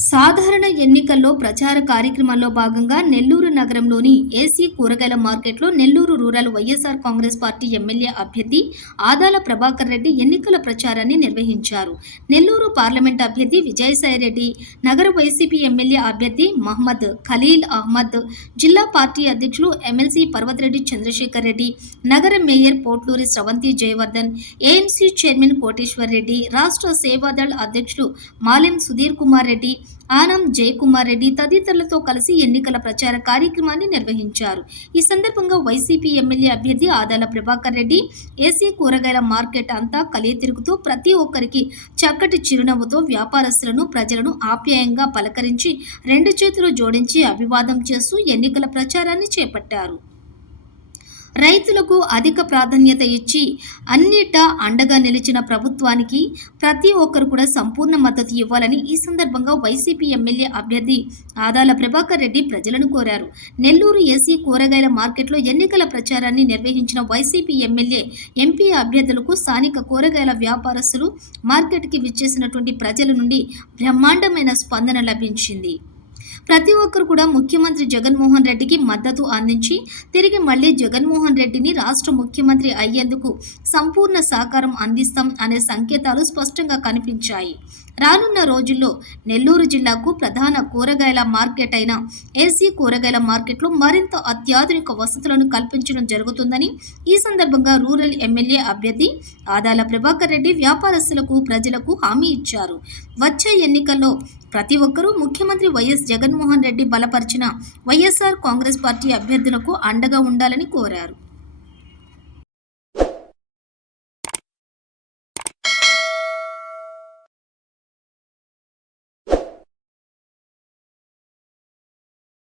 సాధారణ ఎన్నికల్లో ప్రచార కార్యక్రమాల్లో భాగంగా నెల్లూరు నగరంలోని ఏసీ కూరగాయల మార్కెట్లో Nellore rural YSR Congress party MLA అభ్యర్థి ఆదాల ప్రభాకర్ రెడ్డి ఎన్నికల ప్రచారాన్ని నిర్వహించారు. నెల్లూరు పార్లమెంట్ అభ్యర్థి విజయసాయిరెడ్డి నగర వైసీపీ ఎమ్మెల్యే అభ్యర్థి మహమ్మద్ ఖలీల్ అహ్మద్ జిల్లా పార్టీ అధ్యక్షులు ఎమ్మెల్సీ పర్వతిరెడ్డి చంద్రశేఖర్ రెడ్డి నగర mayor Potluri Sravanthi Jayavardhan AMC chairman Koteswar Reddy రాష్ట్ర సేవాదళ్ అధ్యక్షులు మాలెం సుధీర్ కుమార్ రెడ్డి ఆనం జయకుమార్ రెడ్డి తదితరులతో కలిసి ఎన్నికల ప్రచార కార్యక్రమాన్ని నిర్వహించారు. ఈ సందర్భంగా వైసీపీ ఎమ్మెల్యే అభ్యర్థి ఆదాల ప్రభాకర్ రెడ్డి ఏసీ కూరగాయల మార్కెట్ అంతా కలియ తిరుగుతూ ప్రతి ఒక్కరికి చక్కటి చిరునవ్వుతో వ్యాపారస్తులను ప్రజలను ఆప్యాయంగా పలకరించి రెండు చేతులు జోడించి అభివాదం చేస్తూ ఎన్నికల ప్రచారాన్ని చేపట్టారు. రైతులకు అధిక ప్రాధాన్యత ఇచ్చి అన్నిటా అండగా నిలిచిన ప్రభుత్వానికి ప్రతి ఒక్కరు కూడా సంపూర్ణ మద్దతు ఇవ్వాలని ఈ సందర్భంగా వైసీపీ ఎమ్మెల్యే అభ్యర్థి ఆదాల ప్రభాకర్ రెడ్డి ప్రజలను కోరారు. నెల్లూరు ఏసీ కూరగాయల మార్కెట్లో ఎన్నికల ప్రచారాన్ని నిర్వహించిన వైసీపీ ఎమ్మెల్యే ఎంపీ అభ్యర్థులకు స్థానిక కూరగాయల వ్యాపారస్తులు మార్కెట్కి విచ్చేసినటువంటి ప్రజల నుండి బ్రహ్మాండమైన స్పందన లభించింది. ప్రతి ఒక్కరు కూడా ముఖ్యమంత్రి జగన్మోహన్ రెడ్డికి మద్దతు అందించి తిరిగి మళ్ళీ జగన్మోహన్ రెడ్డిని రాష్ట్ర ముఖ్యమంత్రి అయ్యేందుకు సంపూర్ణ సహకారం అందిస్తాం అనే సంకేతాలు స్పష్టంగా కనిపించాయి. రానున్న రోజుల్లో నెల్లూరు జిల్లాకు ప్రధాన కూరగాయల మార్కెట్ అయిన ఏసీ కూరగాయల మార్కెట్లో మరింత అత్యాధునిక వసతులను కల్పించడం జరుగుతుందని ఈ సందర్భంగా రూరల్ ఎమ్మెల్యే అభ్యర్థి ఆదాల ప్రభాకర్ రెడ్డి వ్యాపారస్తులకు ప్రజలకు హామీ ఇచ్చారు. వచ్చే ఎన్నికల్లో ప్రతి ఒక్కరూ ముఖ్యమంత్రి వైఎస్ జగన్మోహన్ రెడ్డి బలపరిచిన వైఎస్ఆర్ కాంగ్రెస్ పార్టీ అభ్యర్థులకు అండగా ఉండాలని కోరారు.